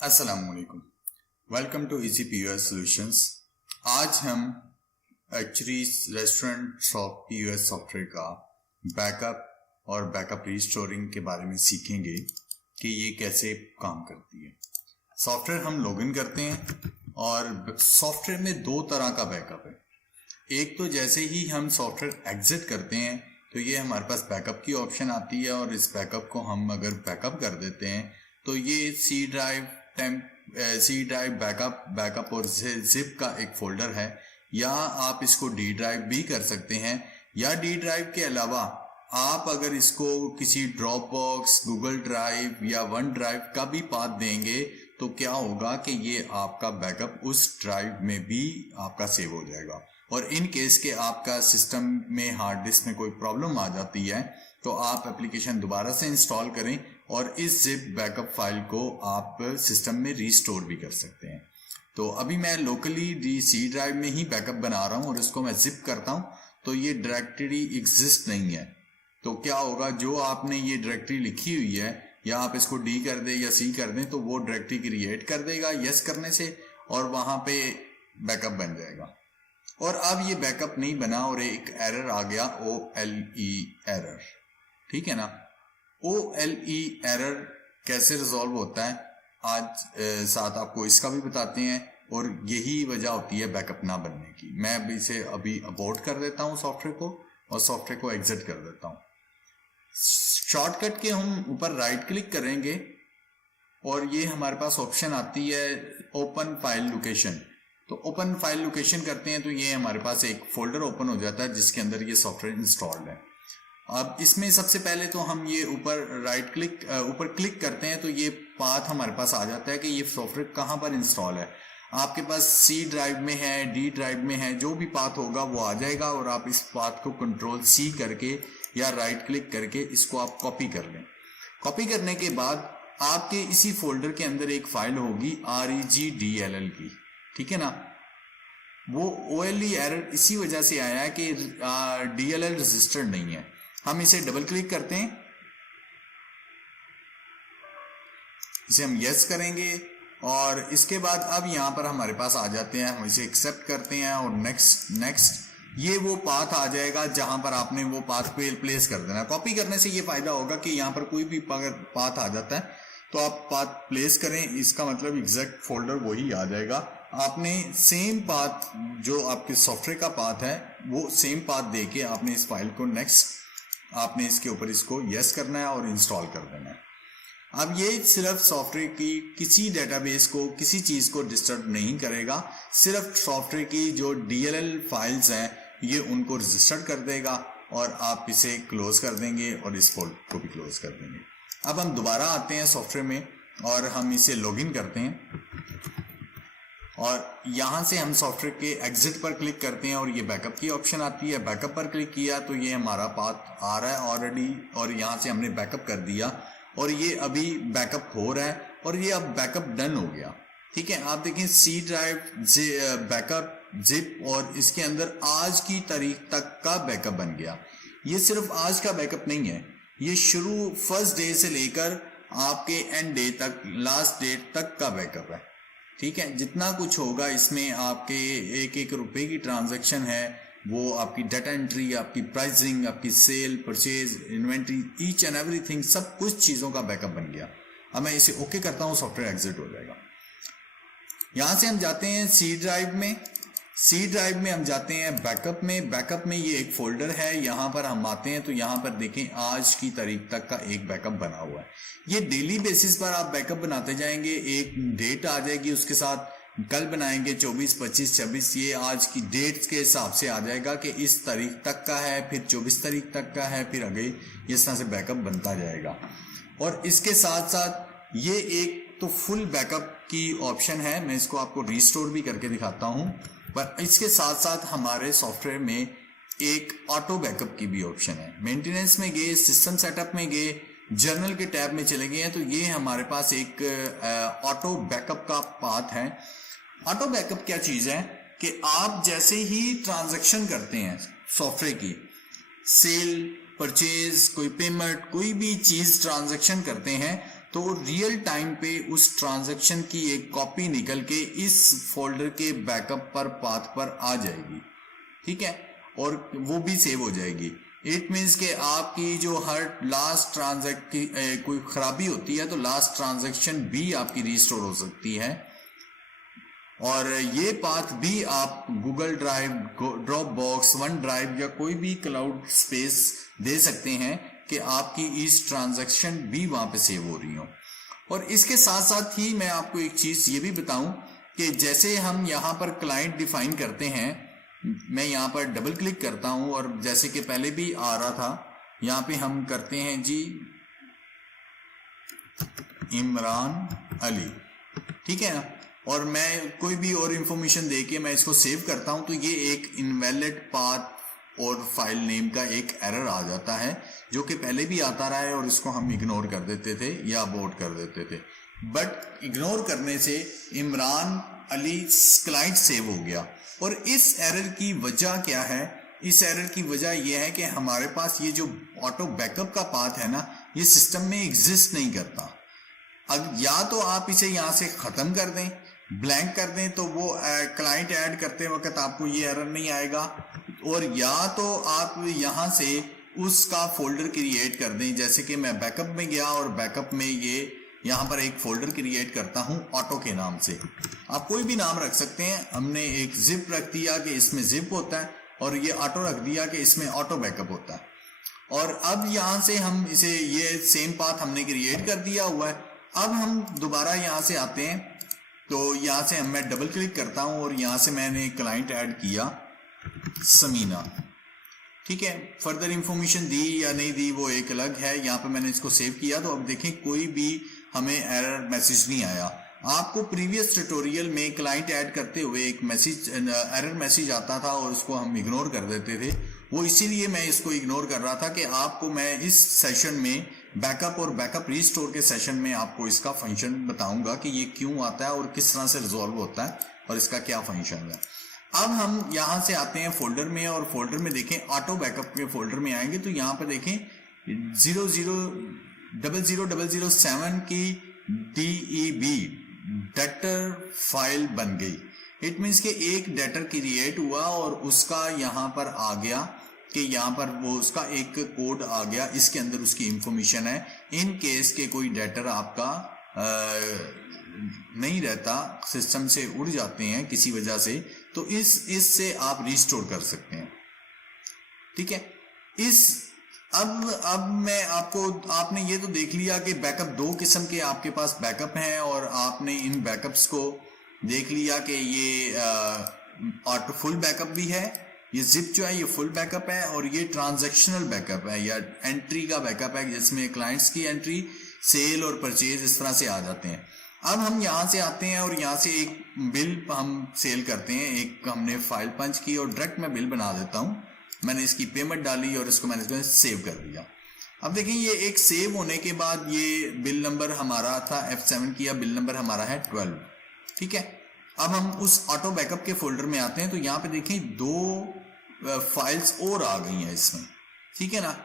अस्सलाम वालेकुम, welcome to Easy POS Solutions. आज हम actually restaurant shop POS software का बैकअप और बैकअप रीस्टोरिंग के बारे में सीखेंगे कि ये कैसे काम करती है। सॉफ्टवेयर हम लॉगिन करते हैं और सॉफ्टवेयर में दो तरह का बैकअप है। एक तो जैसे ही हम सॉफ्टवेयर एग्जिट करते हैं तो ये हमारे पास बैकअप की ऑप्शन आती है और इस बैकअप को हम अगर बैकअप कर देते हैं तो ये सी ड्राइव बैकअप और जिप का एक फोल्डर है, या आप इसको डी ड्राइव भी कर सकते हैं। या डी ड्राइव के अलावा आप अगर इसको किसी ड्रॉप बॉक्स, गूगल ड्राइव या वन ड्राइव का भी पाथ देंगे तो क्या होगा कि ये आपका बैकअप उस ड्राइव में भी आपका सेव हो जाएगा। और इन केस के आपका सिस्टम में हार्ड डिस्क में कोई प्रॉब्लम आ जाती है तो आप एप्लीकेशन दोबारा से इंस्टॉल करें और इस जिप बैकअप फाइल को आप सिस्टम में रीस्टोर भी कर सकते हैं। तो अभी मैं लोकली सी ड्राइव में ही बैकअप बना रहा हूं और इसको मैं जिप करता हूं तो ये डायरेक्टरी एग्जिस्ट नहीं है। तो क्या होगा, जो आपने ये डायरेक्टरी लिखी हुई है या आप इसको डी कर दें या सी कर दें तो वो डायरेक्टरी क्रिएट कर देगा यस करने से और वहां पे बैकअप बन जाएगा। और अब ये बैकअप नहीं बना और एक एरर आ गया, OLE एरर। ठीक है ना। OLE एरर कैसे रिजॉल्व होता है आज साथ आपको इसका भी बताते हैं और यही वजह होती है बैकअप ना बनने की। मैं अभी अबॉर्ट कर देता हूं सॉफ्टवेयर को और सॉफ्टवेयर को एग्जिट कर देता हूं। शॉर्टकट के हम ऊपर राइट क्लिक करेंगे और ये हमारे पास ऑप्शन आती है ओपन फाइल लोकेशन। तो ओपन फाइल लोकेशन करते हैं तो ये हमारे पास एक फोल्डर ओपन हो जाता है जिसके अंदर ये सॉफ्टवेयर इंस्टॉल्ड है। अब इसमें सबसे पहले तो हम ये ऊपर क्लिक करते हैं तो ये पाथ हमारे पास आ जाता है कि ये सॉफ्टवेयर कहाँ पर इंस्टॉल है। आपके पास सी ड्राइव में है, डी ड्राइव में है, जो भी पाथ होगा वो आ जाएगा और आप इस पाथ को कंट्रोल-C करके या राइट क्लिक करके इसको आप कॉपी कर लें। कॉपी करने के बाद आपके इसी फोल्डर के अंदर एक फाइल होगी REGDLL की। ठीक है ना। वो OLE एरर इसी वजह से आया है कि DLL रजिस्टर्ड नहीं है। हम इसे डबल क्लिक करते हैं, इसे हम यस करेंगे और इसके बाद अब यहां पर हमारे पास आ जाते हैं, हम इसे एक्सेप्ट करते हैं और नेक्स्ट ये वो पाथ आ जाएगा जहां पर आपने वो पाथ प्लेस कर देना। कॉपी करने से ये फायदा होगा कि यहां पर कोई भी पाथ आ जाता है तो आप पाथ प्लेस करें, इसका मतलब एग्जैक्ट फोल्डर वही आ जाएगा। आपने सेम पाथ जो आपके सॉफ्टवेयर का पाथ है वो सेम पाथ देके आपने इस फाइल को आपने इसके ऊपर इसको यस करना है और इंस्टॉल कर देना है। अब ये सिर्फ सॉफ्टवेयर की किसी डेटाबेस को, किसी चीज को डिस्टर्ब नहीं करेगा, सिर्फ सॉफ्टवेयर की जो DLL फाइल्स हैं ये उनको रजिस्टर कर देगा और आप इसे क्लोज कर देंगे और इस फोल्डर को भी क्लोज कर देंगे। अब हम दोबारा आते हैं सॉफ्टवेयर में और हम इसे लॉगिन करते हैं और यहां से हम सॉफ्टवेयर के एग्जिट पर क्लिक करते हैं और ये बैकअप की ऑप्शन आती है। बैकअप पर क्लिक किया तो ये हमारा पाथ आ रहा है ऑलरेडी और यहां से हमने बैकअप कर दिया और ये अभी बैकअप हो रहा है और ये अब बैकअप डन हो गया। ठीक है, आप देखें सी ड्राइव बैकअप जिप और इसके अंदर आज की तारीख तक का बैकअप बन गया। ये सिर्फ आज का बैकअप नहीं है, ये शुरू फर्स्ट डे से लेकर आपके एंड डे तक, लास्ट डेट तक का बैकअप है। ठीक है, जितना कुछ होगा इसमें आपके एक रुपए की ट्रांजैक्शन है, वो आपकी डाटा एंट्री, आपकी प्राइसिंग, आपकी sale, purchase, inventory, each and everything, सब कुछ चीजों का बैकअप बन गया। अब मैं इसे ओके करता हूं, सॉफ्टवेयर एग्जिट हो जाएगा। यहां से हम जाते हैं सी ड्राइव में। सी ड्राइव में हम जाते हैं बैकअप में। बैकअप में ये एक फोल्डर है, यहां पर हम आते हैं तो यहां पर देखें आज की तारीख तक का एक बैकअप बना हुआ है। ये डेली बेसिस पर आप बैकअप बनाते जाएंगे, एक डेट आ जाएगी उसके साथ, कल बनाएंगे 24, 25, 26, ये आज की डेट के हिसाब से आ जाएगा कि इस तारीख तक का है, फिर 24 तारीख तक का है, फिर आगे इस तरह से बैकअप बनता जाएगा। और इसके साथ साथ ये एक तो फुल बैकअप की ऑप्शन है, मैं इसको आपको रिस्टोर भी करके दिखाता हूं, पर इसके साथ साथ हमारे सॉफ्टवेयर में एक ऑटो बैकअप की भी ऑप्शन है। मेंटेनेंस में गए, सिस्टम सेटअप में गए, जर्नल के टैब में चले गए हैं तो ये हमारे पास एक ऑटो बैकअप का पाथ है। ऑटो बैकअप क्या चीज है कि आप जैसे ही ट्रांजैक्शन करते हैं सॉफ्टवेयर की, सेल, परचेज, कोई पेमेंट, कोई भी चीज ट्रांजैक्शन करते हैं तो रियल टाइम पे उस ट्रांजैक्शन की एक कॉपी निकल के इस फोल्डर के बैकअप पर पाथ पर आ जाएगी, ठीक है, और वो भी सेव हो जाएगी। इट मीन्स के आपकी जो हर लास्ट ट्रांजैक्शन कोई खराबी होती है तो लास्ट ट्रांजैक्शन भी आपकी रिस्टोर हो सकती है, और ये पाथ भी आप Google drive, drop box, one drive या कोई भी क्लाउड स्पेस दे सकते हैं कि आपकी इस ट्रांजैक्शन भी वहां पे सेव हो रही हो। और इसके साथ साथ ही मैं आपको एक चीज ये भी बताऊं कि जैसे हम यहाँ पर क्लाइंट डिफाइन करते हैं, मैं यहाँ पर डबल क्लिक करता हूं और जैसे कि पहले भी आ रहा था, यहाँ पे हम करते हैं जी इमरान अली, ठीक है ना, और मैं कोई भी और इंफॉर्मेशन देके मैं इसको सेव करता हूं तो ये एक इनवैलिड पाथ और फाइल नेम का एक एरर आ जाता है, जो कि पहले भी आता रहा है और इसको हम इग्नोर कर देते थे या अबॉर्ट कर देते थे। बट इग्नोर करने से इमरान अली क्लाइंट सेव हो गया। और इस एरर की वजह क्या है? इस एरर की वजह यह है कि हमारे पास ये जो ऑटो बैकअप का पाथ है ना, ये सिस्टम में एग्जिस्ट नहीं करता। अब या तो आप इसे यहां से खत्म कर दें, ब्लैंक कर दें, तो वो क्लाइंट ऐड करते वक्त आपको ये एरर नहीं आएगा, और या तो आप यहां से उसका फोल्डर क्रिएट कर दें, जैसे कि मैं बैकअप में गया और बैकअप में ये यहां पर एक फोल्डर क्रिएट करता हूं ऑटो के नाम से। आप कोई भी नाम रख सकते हैं, हमने एक जिप रख दिया कि इसमें जिप होता है, और ये ऑटो रख दिया कि इसमें ऑटो बैकअप होता है। और अब यहां से हम इसे, ये सेम पाथ हमने क्रिएट कर दिया हुआ है। अब हम दोबारा यहां से आते हैं, तो यहां से मैं डबल क्लिक करता हूं और यहां से मैंने क्लाइंट ऐड किया समीना, ठीक है। फर्दर इंफॉर्मेशन दी या नहीं दी वो एक अलग है। यहाँ पे मैंने इसको सेव किया, तो अब देखें कोई भी हमें एरर मैसेज नहीं आया। आपको प्रीवियस ट्यूटोरियल में क्लाइंट ऐड करते हुए एक मैसेज, एरर मैसेज आता था और उसको हम इग्नोर कर देते थे। वो इसीलिए मैं इसको इग्नोर कर रहा था कि आपको मैं इस सेशन में बैकअप और बैकअप रीस्टोर के सेशन में आपको इसका फंक्शन बताऊंगा कि ये क्यों आता है और किस तरह से रिजॉल्व होता है और इसका क्या फंक्शन है। अब हम यहां से आते हैं फोल्डर में, और फोल्डर में देखें ऑटो बैकअप के फोल्डर में आएंगे तो यहां पर देखें 00007 की DEB डेटर फाइल बन गई। इट मीन्स कि एक डेटर क्रिएट हुआ और उसका यहां पर आ गया कि यहां पर वो उसका एक कोड आ गया, इसके अंदर उसकी इंफॉर्मेशन है। इन केस के कोई डेटर आपका नहीं रहता, सिस्टम से उड़ जाते हैं किसी वजह से, तो इससे आप रिस्टोर कर सकते हैं, ठीक है। अब मैं आपने ये तो देख लिया कि बैकअप दो किस्म के आपके पास बैकअप हैं, और आपने इन बैकअप्स को देख लिया कि ये ऑटो फुल बैकअप भी है, ये जिप जो है ये फुल बैकअप है, और ये ट्रांजैक्शनल बैकअप है या एंट्री का बैकअप है, जिसमें क्लाइंट्स की एंट्री, सेल और परचेज इस तरह से आ जाते हैं। अब हम यहां से आते हैं और यहां से एक बिल हम सेल करते हैं, एक हमने फाइल पंच की और डायरेक्ट मैं बिल बना देता हूं। मैंने इसकी पेमेंट डाली और इसको मैंने सेव कर दिया। अब देखिए ये एक सेव होने के बाद ये बिल नंबर हमारा था F7 किया, बिल नंबर हमारा है 12, ठीक है। अब हम उस ऑटो बैकअप के फोल्डर में आते हैं, तो यहाँ पे देखें दो फाइल्स और आ गई हैं इसमें, ठीक है ना।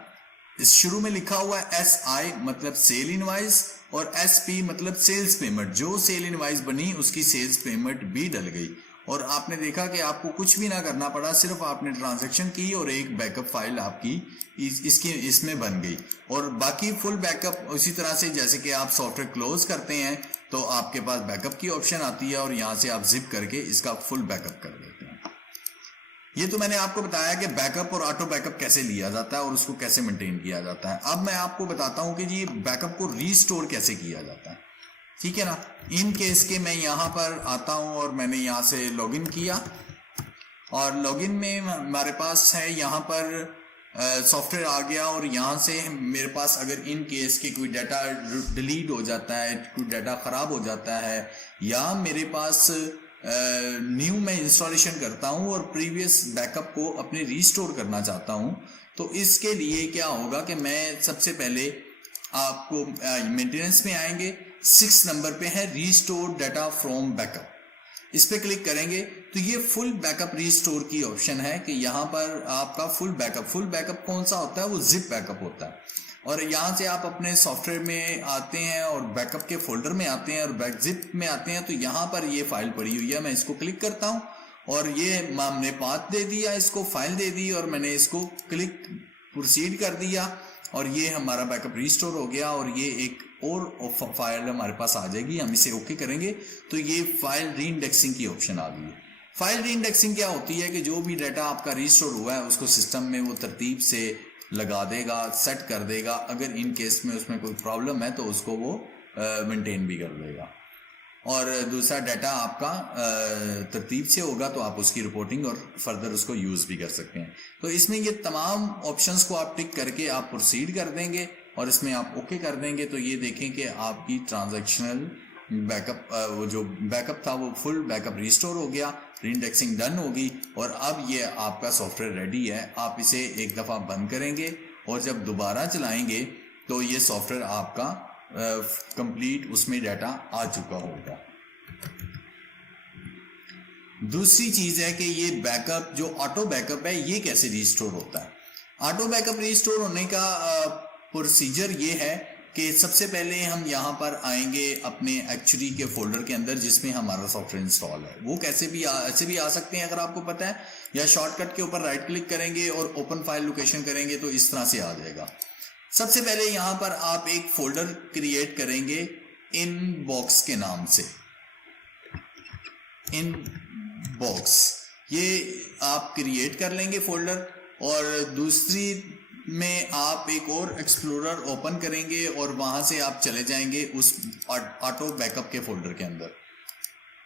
इस शुरू में लिखा हुआ है SI मतलब सेल इनवाइस, और SP मतलब सेल्स पेमेंट। जो सेल इनवाइस बनी उसकी सेल्स पेमेंट भी डल गई, और आपने देखा कि आपको कुछ भी ना करना पड़ा, सिर्फ आपने ट्रांजैक्शन की और एक बैकअप फाइल आपकी इसमें बन गई। और बाकी फुल बैकअप उसी तरह से, जैसे कि आप सॉफ्टवेयर क्लोज करते हैं तो आपके पास बैकअप की ऑप्शन आती है और यहां से आप जिप करके इसका फुल बैकअप कर देते हैं। ये तो मैंने आपको बताया कि बैकअप और ऑटो बैकअप कैसे लिया जाता है और उसको कैसे मेंटेन किया जाता है। अब मैं आपको बताता हूं कि जी बैकअप को रीस्टोर कैसे किया जाता है, ठीक है ना। इन केस के मैं यहां पर आता हूं और मैंने यहां से लॉगिन किया, और लॉगिन में हमारे पास है यहां पर सॉफ्टवेयर आ गया, और यहां से मेरे पास अगर इन केस के कोई डाटा डिलीट हो जाता है, कोई डाटा खराब हो जाता है, या मेरे पास न्यू मैं इंस्टॉलेशन करता हूं और प्रीवियस बैकअप को अपने रीस्टोर करना चाहता हूं, तो इसके लिए क्या होगा कि मैं सबसे पहले आपको मेंटेनेंस में आएंगे, 6 नंबर पे है रीस्टोर डाटा फ्रॉम बैकअप, इस पे क्लिक करेंगे तो ये फुल बैकअप रीस्टोर की ऑप्शन है कि यहाँ पर आपका फुल बैकअप कौन सा होता है, वो जिप बैकअप होता है। और यहाँ से आप अपने सॉफ्टवेयर में आते हैं और बैकअप के फोल्डर में आते हैं और बैकजिप में आते हैं, तो यहाँ पर ये फाइल पड़ी हुई है, मैं इसको क्लिक करता हूँ और ये हमने पाथ दे दिया, इसको फाइल दे दी और मैंने इसको क्लिक प्रोसीड कर दिया और ये हमारा बैकअप रिस्टोर हो गया और ये एक और फाइल हमारे पास आ जाएगी। हम इसे ओके करेंगे तो ये फाइल रीइंडेक्सिंग की ऑप्शन आ गई है। फाइल रीइंडेक्सिंग क्या होती है कि जो भी डाटा आपका रिस्टोर हुआ है उसको सिस्टम में वो तरतीब से लगा देगा, सेट कर देगा। अगर इन केस में उसमें कोई प्रॉब्लम है तो उसको वो मेंटेन भी कर देगा। और दूसरा डाटा आपका तरतीब से होगा तो आप उसकी रिपोर्टिंग और फर्दर उसको यूज़ भी कर सकते हैं। तो इसमें ये तमाम ऑप्शंस को आप टिक करके आप प्रोसीड कर देंगे और इसमें आप ओके कर देंगे तो ये देखें कि आपकी ट्रांजैक्शनल बैकअप वो जो बैकअप था वो फुल बैकअप रिस्टोर हो गया, रीइंडेक्सिंग डन होगी और अब ये आपका सॉफ्टवेयर रेडी है। आप इसे एक दफ़ा बंद करेंगे और जब दोबारा चलाएंगे तो ये सॉफ्टवेयर आपका कंप्लीट उसमें डाटा आ चुका होगा। दूसरी चीज है कि ये बैकअप जो ऑटो बैकअप है ये कैसे रिस्टोर होता है। ऑटो बैकअप रिस्टोर होने का प्रोसीजर ये है कि सबसे पहले हम यहाँ पर आएंगे अपने एक्चुअली के फोल्डर के अंदर जिसमें हमारा सॉफ्टवेयर इंस्टॉल है। वो कैसे भी ऐसे भी आ सकते हैं अगर आपको पता है, या शॉर्टकट के ऊपर राइट क्लिक करेंगे और ओपन फाइल लोकेशन करेंगे तो इस तरह से आ जाएगा। सबसे पहले यहां पर आप एक फोल्डर क्रिएट करेंगे इनबॉक्स के नाम से। इनबॉक्स ये आप क्रिएट कर लेंगे फोल्डर और दूसरी में आप एक और एक्सप्लोरर ओपन करेंगे और वहां से आप चले जाएंगे उस ऑटो बैकअप के फोल्डर के अंदर।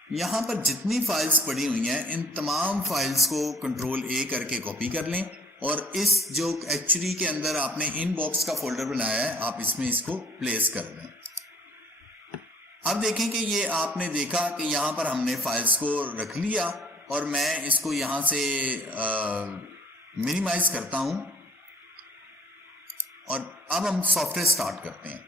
यहां पर जितनी फाइल्स पड़ी हुई हैं इन तमाम फाइल्स को कंट्रोल ए करके कॉपी कर लें और इस जो एक्चुअली के अंदर आपने इनबॉक्स का फोल्डर बनाया है आप इसमें इसको प्लेस कर दें। अब देखें कि ये आपने देखा कि यहां पर हमने फाइल्स को रख लिया और मैं इसको यहां से मिनिमाइज करता हूं और अब हम सॉफ्टवेयर स्टार्ट करते हैं।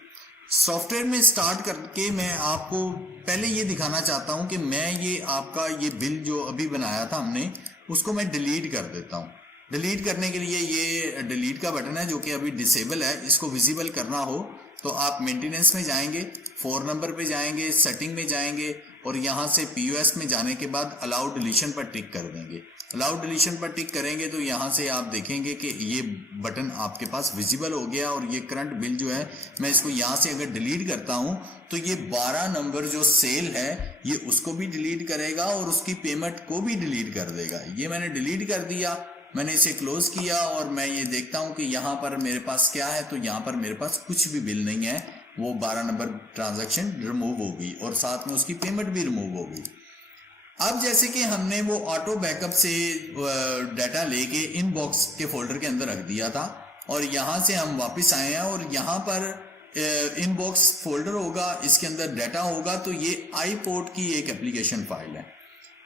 सॉफ्टवेयर में स्टार्ट करके मैं आपको पहले ये दिखाना चाहता हूं कि मैं ये आपका ये बिल जो अभी बनाया था हमने उसको मैं डिलीट कर देता हूं। डिलीट करने के लिए ये डिलीट का बटन है जो कि अभी डिसेबल है, इसको विजिबल करना हो तो आप मेंटेनेंस में जाएंगे, 4 नंबर पे जाएंगे, सेटिंग में जाएंगे और यहाँ से पीयूएस में जाने के बाद अलाउ डिलीशन पर टिक कर देंगे। अलाउ डिलीशन पर टिक करेंगे तो यहाँ से आप देखेंगे कि ये बटन आपके पास विजिबल हो गया और ये करंट बिल जो है मैं इसको यहाँ से अगर डिलीट करता हूँ तो ये 12 नंबर जो सेल है ये उसको भी डिलीट करेगा और उसकी पेमेंट को भी डिलीट कर देगा। ये मैंने डिलीट कर दिया, मैंने इसे क्लोज किया और मैं ये देखता हूं कि यहां पर मेरे पास क्या है, तो यहां पर मेरे पास कुछ भी बिल नहीं है। वो 12 नंबर ट्रांजैक्शन रिमूव हो गई और साथ में उसकी पेमेंट भी रिमूव हो गई। अब जैसे कि हमने वो ऑटो बैकअप से डाटा लेके इनबॉक्स के फोल्डर के अंदर रख दिया था और यहां से हम वापस आए हैं और यहां पर इनबॉक्स फोल्डर होगा, इसके अंदर डाटा होगा। तो ये आईपोर्ट की एक एप्लीकेशन फाइल है,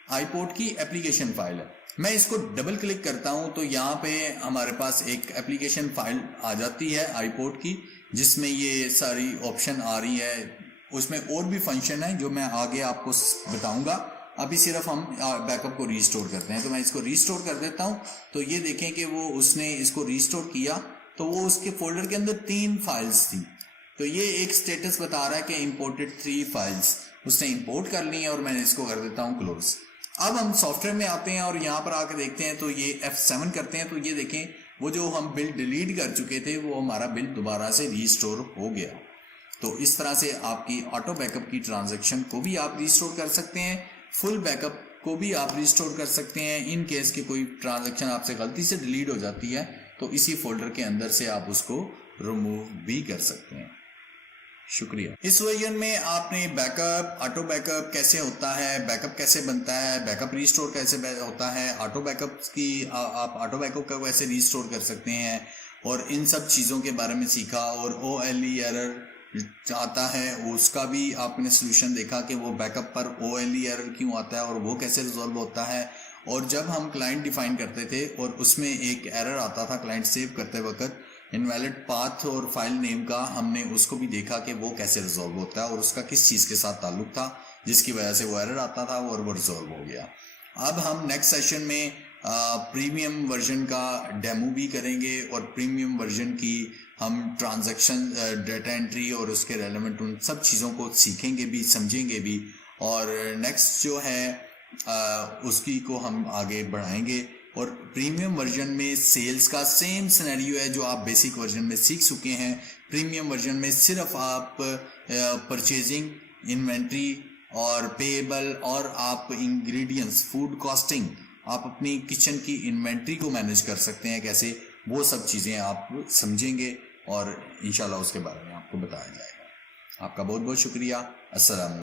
आईपोर्ट की एप्लीकेशन फाइल है। मैं इसको डबल क्लिक करता हूं तो यहाँ पे हमारे पास एक एप्लीकेशन फाइल आ जाती है आईपोर्ट की जिसमें ये सारी ऑप्शन आ रही है। उसमें और भी फंक्शन है जो मैं आगे आपको बताऊंगा। अभी सिर्फ हम बैकअप को रीस्टोर करते हैं तो मैं इसको रीस्टोर कर देता हूं। तो ये देखें कि वो उसने इसको रीस्टोर किया तो वो उसके फोल्डर के अंदर 3 फाइल्स थी। तो ये एक स्टेटस बता रहा है कि इंपोर्टेड 3 फाइल्स उसने इंपोर्ट कर ली है और मैंने इसको कर देता हूँ क्लोज। अब हम सॉफ्टवेयर में आते हैं और यहाँ पर आकर देखते हैं तो ये F7 करते हैं तो ये देखें वो जो हम बिल डिलीट कर चुके थे वो हमारा बिल दोबारा से रीस्टोर हो गया। तो इस तरह से आपकी ऑटो बैकअप की ट्रांजैक्शन को भी आप रीस्टोर कर सकते हैं, फुल बैकअप को भी आप रीस्टोर कर सकते हैं। इन केस की कोई ट्रांजैक्शन आपसे गलती से डिलीट हो जाती है तो इसी फोल्डर के अंदर से आप उसको रिमूव भी कर सकते हैं। शुक्रिया। इस वर्जन में आपने बैकअप, ऑटो बैकअप कैसे होता है, बैकअप कैसे बनता है, बैकअप रीस्टोर कैसे होता है, ऑटो बैकअप की आप ऑटो बैकअप का कैसे रीस्टोर कर सकते हैं और इन सब चीज़ों के बारे में सीखा। और OLE एरर आता है उसका भी आपने सोल्यूशन देखा कि वो बैकअप पर OLE एरर क्यों आता है और वो कैसे रिजॉल्व होता है। और जब हम क्लाइंट डिफाइन करते थे और उसमें एक एरर आता था क्लाइंट सेव करते वक्त इनवैलिड पाथ और फाइल नेम का, हमने उसको भी देखा कि वो कैसे रिजॉल्व होता है और उसका किस चीज़ के साथ ताल्लुक था जिसकी वजह से वो एरर आता था और वो रिजॉल्व हो गया। अब हम नेक्स्ट सेशन में प्रीमियम वर्जन का डेमो भी करेंगे और प्रीमियम वर्जन की हम ट्रांजैक्शन डाटा एंट्री और उसके रेलेवेंट उन सब चीज़ों को सीखेंगे भी, समझेंगे भी। और नेक्स्ट जो है उसकी को हम आगे बढ़ाएंगे। और प्रीमियम वर्जन में सेल्स का सेम सिनेरियो है जो आप बेसिक वर्जन में सीख चुके हैं। प्रीमियम वर्जन में सिर्फ आप परचेजिंग, इन्वेंट्री और पेएबल और आप इंग्रेडिएंट्स, फूड कॉस्टिंग, आप अपनी किचन की इन्वेंट्री को मैनेज कर सकते हैं कैसे, वो सब चीज़ें आप समझेंगे और इंशाल्लाह उसके बारे में आपको बताया जाएगा। आपका बहुत बहुत शुक्रिया। अस्सलाम।